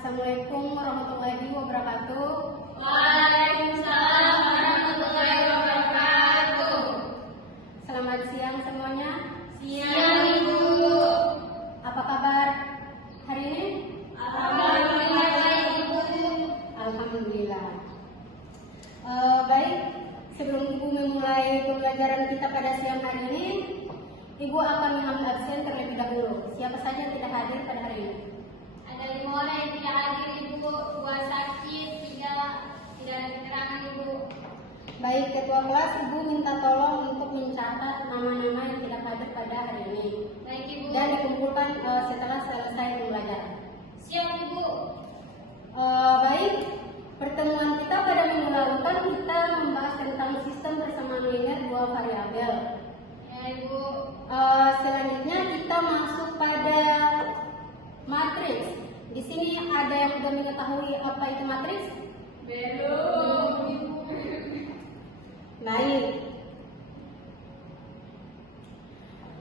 Assalamualaikum warahmatullahi wabarakatuh. Waalaikumsalam warahmatullahi wabarakatuh. Selamat siang semuanya. Siang Ibu. Apa kabar hari ini? Alhamdulillah Ibu. Alhamdulillah. Baik, sebelum Ibu memulai pembelajaran kita pada siang hari ini, Ibu akan mengambil absen terlebih dahulu. Siapa saja yang tidak hadir pada hari ini? Ada 5 orang yang tidak hadir Ibu, 2 sakit, 3 tidak ada keterangan Ibu. Baik, Ketua kelas, Ibu minta tolong untuk mencatat nama-nama yang tidak hadir pada hari ini. Baik Ibu. Dan dikumpulkan setelah selesai pembelajaran. Siap Ibu. Baik, pertemuan kita pada minggu lalu kan kita membahas tentang sistem persamaan linear dua variabel. Ya Ibu. Selanjutnya kita masuk pada matriks. Di sini ada yang sudah mengetahui apa itu matriks? Belum Ibu. Baik.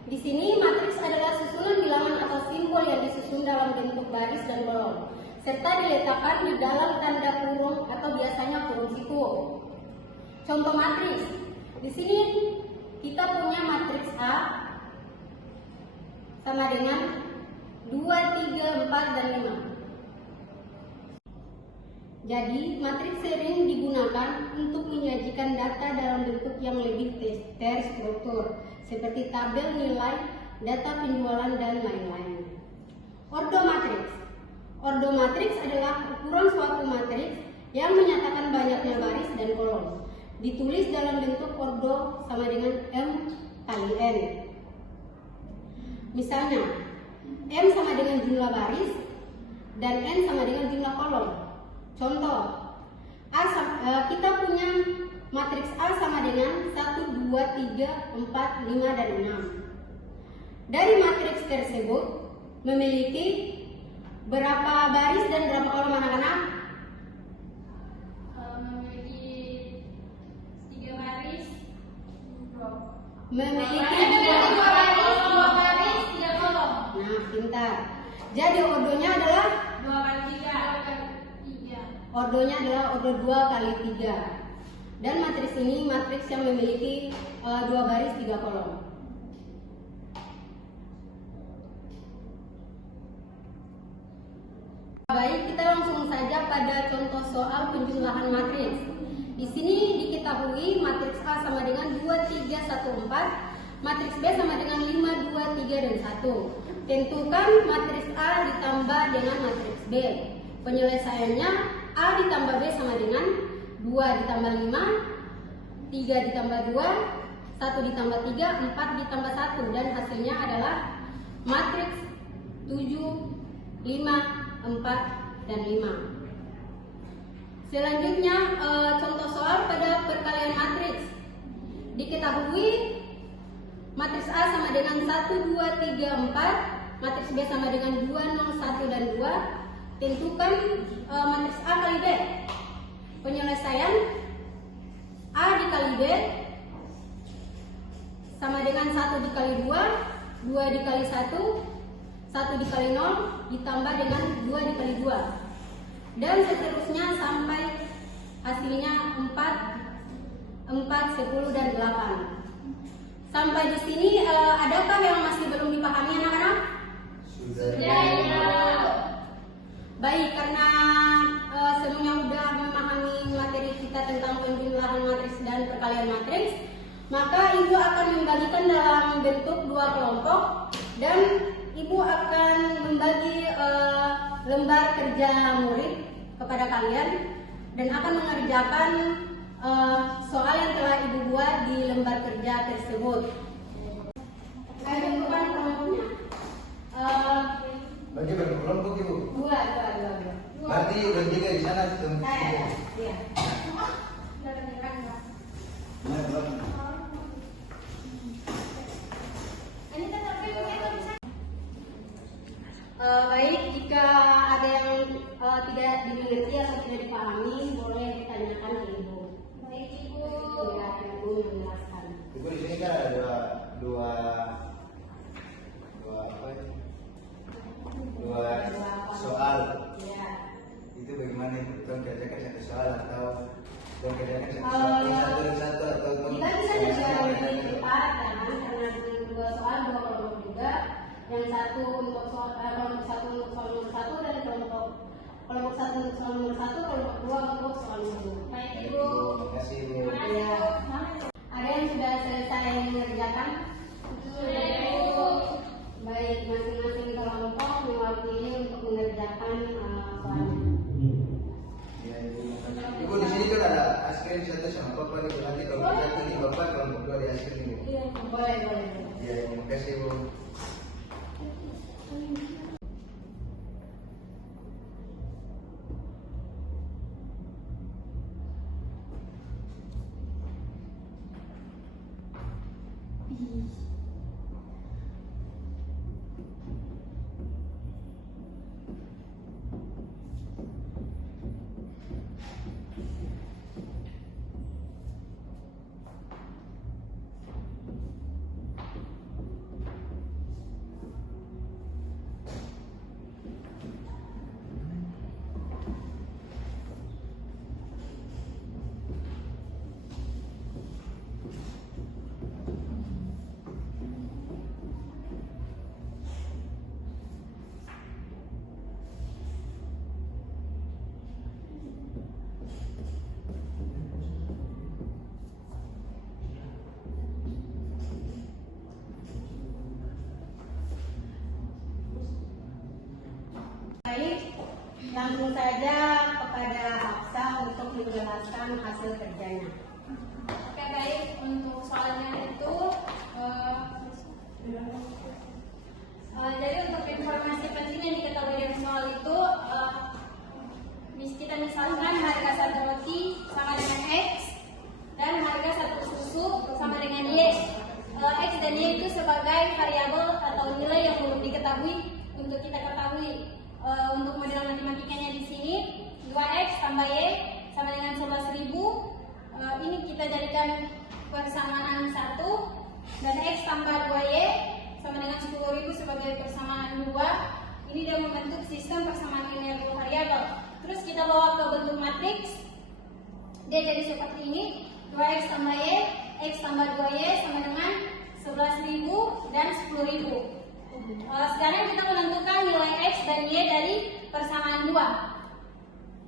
Di sini matriks adalah susunan bilangan atau simbol yang disusun dalam bentuk baris dan kolom, serta diletakkan di dalam tanda kurung atau biasanya kurung siku. Contoh matriks. Di sini kita punya matriks A sama dengan 2, 3, 4, dan 5. Jadi, matriks sering digunakan untuk menyajikan data dalam bentuk yang lebih terstruktur, seperti tabel nilai, data penjualan, dan lain-lain. Ordo matriks. Ordo matriks adalah ukuran suatu matriks yang menyatakan banyaknya baris dan kolom. Ditulis dalam bentuk ordo sama dengan M kali N. Misalnya, M sama dengan jumlah baris dan N sama dengan jumlah kolom. Contoh, kita punya matriks A sama dengan 1, 2, 3, 4, 5, dan 6. Dari matriks tersebut memiliki berapa baris dan berapa kolom anak-anak? Memiliki 3 baris. Memiliki 2 baris, 3 kolom. Nah, pintar. Jadi ordonya adalah 2 kali 3. ordonya adalah ordo 2 kali 3. Dan matriks ini matriks yang memiliki 2 baris 3 kolom. Baik, kita langsung saja pada contoh soal penjumlahan matriks. Di sini diketahui matriks A sama dengan 2, 3, 1, 4. Matriks B sama dengan 5, 2, 3, dan 1. Tentukan matriks A ditambah dengan matriks B. Penyelesaiannya A ditambah B sama dengan 2 ditambah 5, 3 ditambah 2, 1 ditambah 3, 4 ditambah 1. Dan hasilnya adalah matriks 7, 5, 4, dan 5. Selanjutnya contoh soal pada perkalian matriks. Diketahui matriks A sama dengan 1, 2, 3, 4. Matriks B sama dengan 2, 0, 1, dan 2. Tentukan matriks A kali B. Penyelesaian A dikali B sama dengan 1 dikali 2, 2 dikali 1, 1 dikali 0, ditambah dengan 2 dikali 2. Dan seterusnya sampai hasilnya 4, 10, dan 8. Sampai di sini adakah yang masih belum dipahami anak-anak? Sudah ya. Baik, karena semuanya sudah memahami materi kita tentang penjumlahan matriks dan perkalian matriks, maka Ibu akan membagikan dalam bentuk 2 kelompok dan Ibu akan membagi lembar kerja murid kepada kalian dan akan mengerjakan soal yang telah Ibu buat di lembar kerja tersebut. Saya tentukan kelompoknya. Bagi berapa kelompok Ibu? Dua. Berarti bertiga di sana. Iya. Baik, jika ada yang tidak dimengerti atau tidak dipahami, boleh ditanyakan ke Ibu. Baik Ibu. Biar Ibu menjelaskan. Ibu di sini kan ada dua apa ya? Dua soal. Ya. itu bagaimana itu? Tolong kerjakan satu soal atau tolong kerjakan satu soal satu atau kita bisa jadi cepat kan, karena dengan 2 soal 2 kelompok juga. Yang satu untuk soal kelompok 1 untuk soal nomor 1 dan kelompok 1 untuk soal nomor 1, kelompok 2 untuk soal nomor 2. Baik Ibu. Terima kasih Bu. Ya. Ada yang sudah selesai mengerjakan? Sudah Ibu. Baik, masing-masing kelompok mewakili untuk mengerjakan soalnya. Ya, Ibu di sini kan ada askrim satu sama Bapak nih. Nanti kalau satu ini Bapak, kelompok 2 di askrim nih. Iya, boleh. Ya, terima kasih Bu. Baik, langsung saja kepada Hafsa untuk menjelaskan hasil kerjanya. Oke baik, untuk soalnya itu jadi untuk informasi penting yang diketahui dari soal itu kita misalkan harga satu roti sama dengan X dan harga satu susu sama dengan Y. X dan Y itu sebagai variabel atau nilai yang perlu diketahui untuk kita ketahui. Untuk model matematikanya di sini 2X tambah Y sama dengan 11.000. Ini kita jadikan persamaan 1 dan X tambah 2Y sama dengan 10.000 sebagai persamaan 2. Ini dia membentuk sistem persamaan linear dua variabel. Terus kita bawa ke bentuk matriks. Dia jadi seperti ini. 2X tambah Y, X tambah 2Y sama dengan 11.000 dan 10.000. Sekarang kita menentukan nilai X dan Y dari persamaan 2.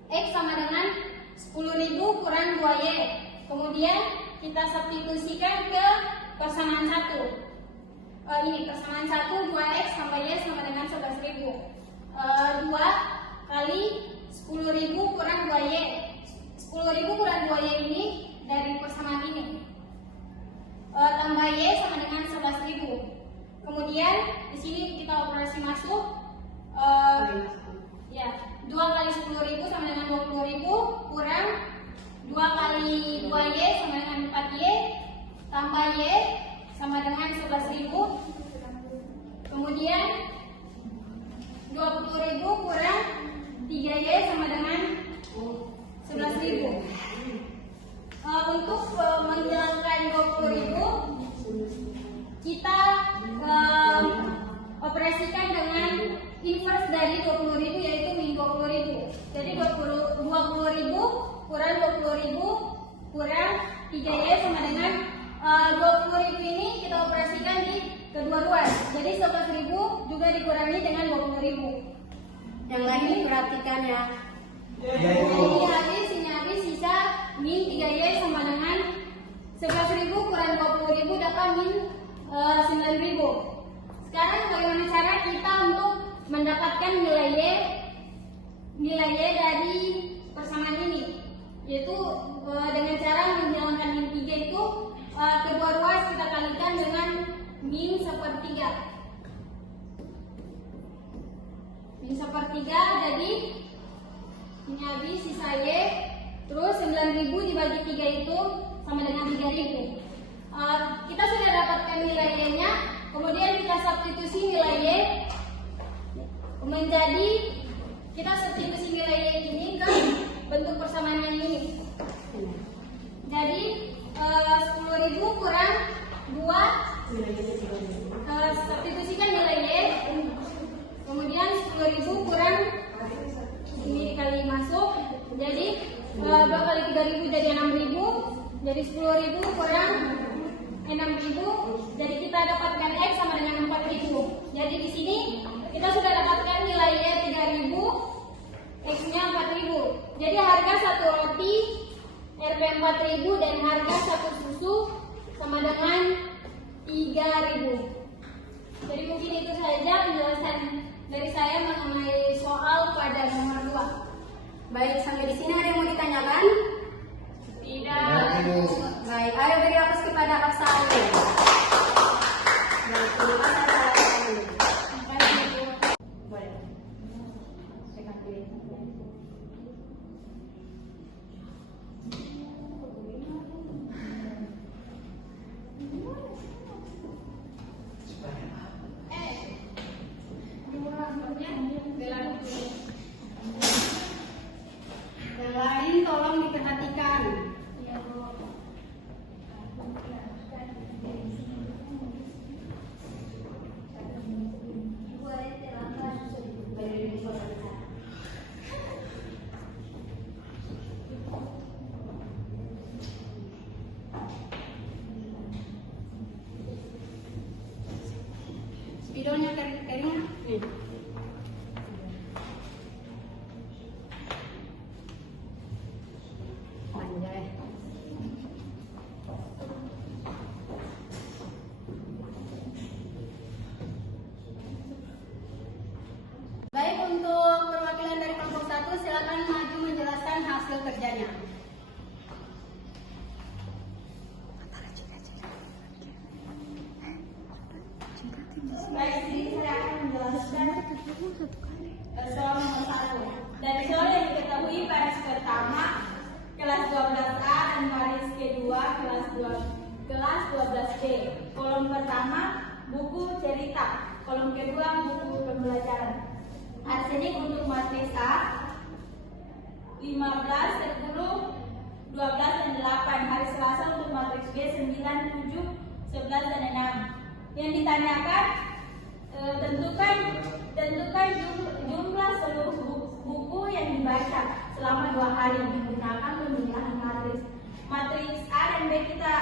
X sama dengan 10.000 kurang 2Y. Kemudian kita substitusikan ke persamaan 1. Ini persamaan 1, 2X tambah Y sama dengan 11.000. 2 kali 10.000 kurang 2Y. 10.000 kurang 2Y ini dari persamaan ini. Tambah Y sama dengan 11.000. Kemudian di sini kita operasi masuk. Ya, 2 kali 10.000 sama dengan 20.000 kurang 2 kali 2Y sama dengan 4Y tambah Y sama dengan 11.000. Kemudian 20.000 kurang 3Y sama dengan 11.000. Untuk menghilangkan 20.000 kita operasikan dengan inverse dari 20.000 yaitu min 20.000. Jadi 20.000 kurang 20.000 kurang 3Y sama dengan 20.000 ini kita operasikan di kedua ruas. Jadi 11.000 juga dikurangi dengan 20.000. Yang lain diperhatikan ya. Ini habis sisa min 3Y sama dengan 11.000 kurang 20.000 dapat min 9.000. Sekarang bagaimana cara kita untuk mendapatkan nilai Y dari persamaan ini? Yaitu dengan cara menghilangkan min 3 itu kedua ruas kita kalikan dengan min 1/3. Min 1/3 jadi ini habis sisa Y. Terus 9.000 dibagi 3 itu sama dengan 3.000. Kita sudah dapatkan nilai Y-nya, kemudian kita substitusi nilai Y menjadi kita substitusi nilai Y ini ke bentuk persamaan yang ini. Jadi 10.000 kurang 2 substitusikan nilai Y, kemudian 10.000 kurang ini dikali masuk 2 kali 3.000 jadi 6.000, jadi 10.000 kurang 6.000, jadi kita dapatkan X sama dengan 4.000. Jadi di sini kita sudah dapatkan nilai Y 3.000, X-nya 4.000. Jadi harga satu roti Rp 4.000 dan harga satu susu sama dengan 3.000. Jadi mungkin itu saja penjelasan dari saya mengenai soal pada nomor 2. Baik, sampai di sini ada yang mau ditanyakan? Tidak. Baik, ayo beri aplaus kepada Aksa. Baik, terima kasih atas aplausnya. Boleh. Saya pilih. Yang lain tolong diperhatikan. Spidolnya keringnya. Anjay. Baik, untuk perwakilan dari kelompok 1 silakan maju menjelaskan hasil kerjanya. Baik, jadi saya akan menjelaskan soal nomor 1. Dari soal yang diketahui baris pertama kelas 12A dan baris kedua kelas 12B. Kolom pertama buku cerita, kolom kedua buku pembelajaran. Arsenik untuk matris A 15, 10, 12 dan 8. Hari Selasa untuk matriks B 9, 7, 11 dan 6. Yang ditanyakan tentukan jumlah seluruh buku yang dibaca selama 2 hari menggunakan pemilihan matriks A dan B kita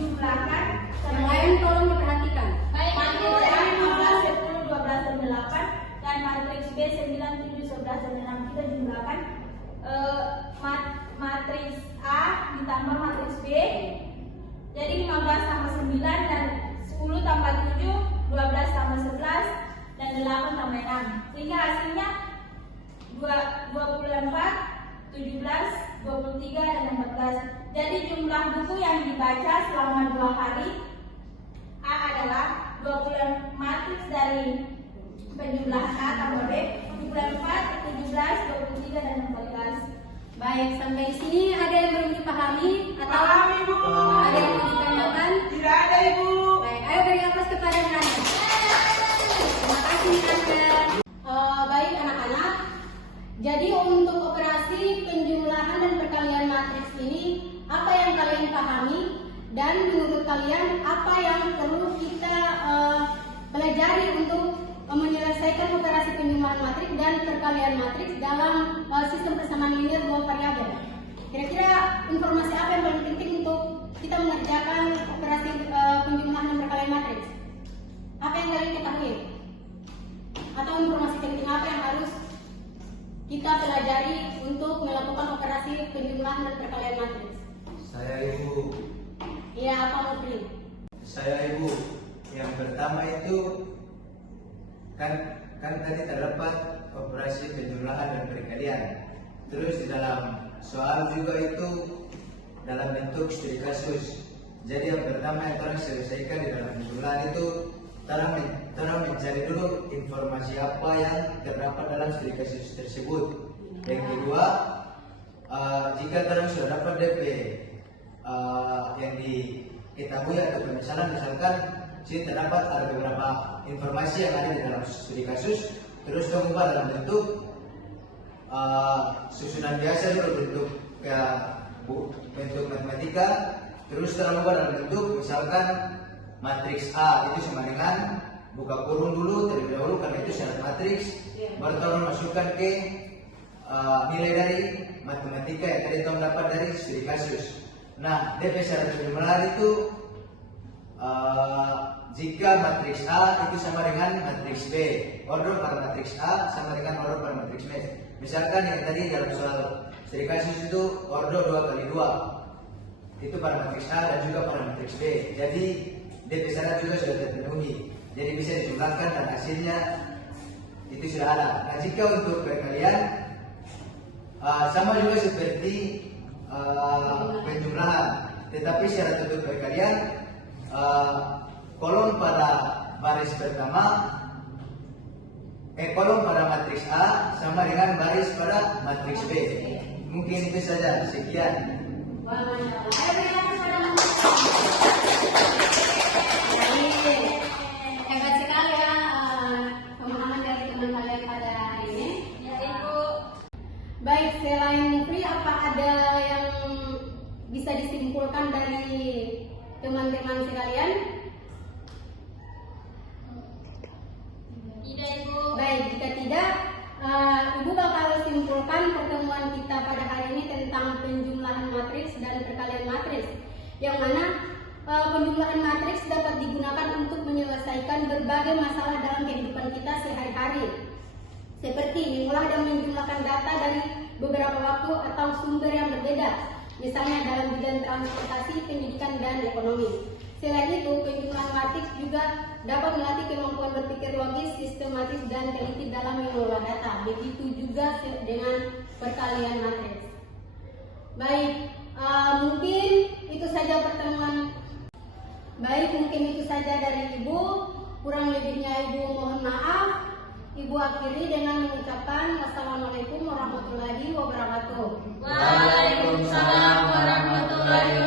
jumlahkan. Yang lain tolong diperhatikan. Baik, matriks A 15, 10, 12 dan 8 dan matriks B 9, 7, 11 dan 6 kita jumlahkan. Matriks A ditambah matriks B jadi 15 tambah 9 dan 10 tambah 7, 12 tambah 11 dan 8 tambah 6 sehingga hasilnya 24, 17, 23 dan 14. Jadi jumlah buku yang dibaca selama 2 hari A adalah 20 matriks dari penjumlahan A tambah B 24, 17, 23 dan 14. Baik, sampai di sini ada yang belum dipahami atau Paham, Ibu. ada yang mau ditanyakan? Tidak ada, Ibu. Baik, ayo beri aplaus kepada Nanda. Terima kasih Nanda. Baik anak-anak, jadi untuk operasi penjumlahan dan perkalian matriks ini apa yang kalian pahami dan menurut kalian apa yang perlu kita pelajari untuk menyelesaikan operasi penjumlahan matriks dan perkalian matriks dalam sistem persamaan linear 2 variabel. Kira-kira informasi apa yang paling penting untuk kita mengerjakan operasi penjumlahan dan perkalian matriks? Apa yang kalian ketahui? Atau informasi penting apa yang harus kita pelajari untuk melakukan operasi penjumlahan dan perkalian matriks? Saya Ibu. Iya, apa mau pilih? Saya Ibu. Yang pertama itu kan tadi terdapat operasi penjumlahan dan perkalian. Terus di dalam soal juga itu dalam bentuk studi kasus. Jadi yang pertama yang kita selesaikan di dalam penjumlahan itu kita mencari dulu informasi apa yang terdapat dalam studi kasus tersebut. Yang kedua, jika kita sudah dapat DP yang diketahui atau misalkan sini terdapat ada beberapa informasi yang ada di dalam studi kasus, terus kita ubah dalam bentuk susunan biasa dulu, bentuk matematika, terus kita ubah dalam bentuk misalkan matriks A itu sama dengan buka kurung dulu terlebih dahulu karena itu syarat matriks, baru kita masukkan ke nilai dari matematika yang tadi Tom dapat dari studi kasus. Nah, DP syarat penjumlahan itu jika matriks A itu sama dengan matriks B, order pada matriks A sama dengan order pada matriks B. Misalkan yang tadi dalam soal studi kasus itu order 2 kali 2 itu pada matriks A dan juga pada matriks B. Jadi DP syarat juga sudah terpenuhi. Jadi bisa dijumlahkan dan hasilnya itu sudah ada. Nah, jika untuk perkalian sama juga seperti penjumlahan, tetapi syarat untuk perkalian kolom pada baris pertama kolom pada matriks A sama dengan baris pada matriks B. Mungkin itu saja. Sekian. Wah, Masya Allah. Ayo berikan kepada Mas. Hebat sekali ya pemahaman dari teman kalian pada hari ini. Ya, Ibu. Baik, selain Mufri, apa ada yang bisa disimpulkan dari teman-teman sekalian? Tidak, Ibu. Baik, jika tidak, Ibu bakal simpulkan pertemuan kita pada hari ini tentang penjumlahan matriks dan perkalian matriks, yang mana penjumlahan matriks dapat digunakan untuk menyelesaikan berbagai masalah dalam kehidupan kita sehari-hari, seperti mengolah dan menjumlahkan data dari beberapa waktu atau sumber yang berbeda, misalnya dalam bidang transportasi, pendidikan, dan ekonomi. Selain itu, penjumlahan matriks juga dapat melatih kemampuan berpikir logis, sistematis, dan teliti dalam mengelola data. Begitu juga dengan perkalian matriks. Baik, mungkin itu saja pertemuan. Baik, mungkin itu saja dari Ibu. Kurang lebihnya Ibu mohon maaf. Ibu akhiri dengan mengucapkan wassalamualaikum warahmatullahi wabarakatuh. Waalaikumsalam warahmatullahi wabarakatuh.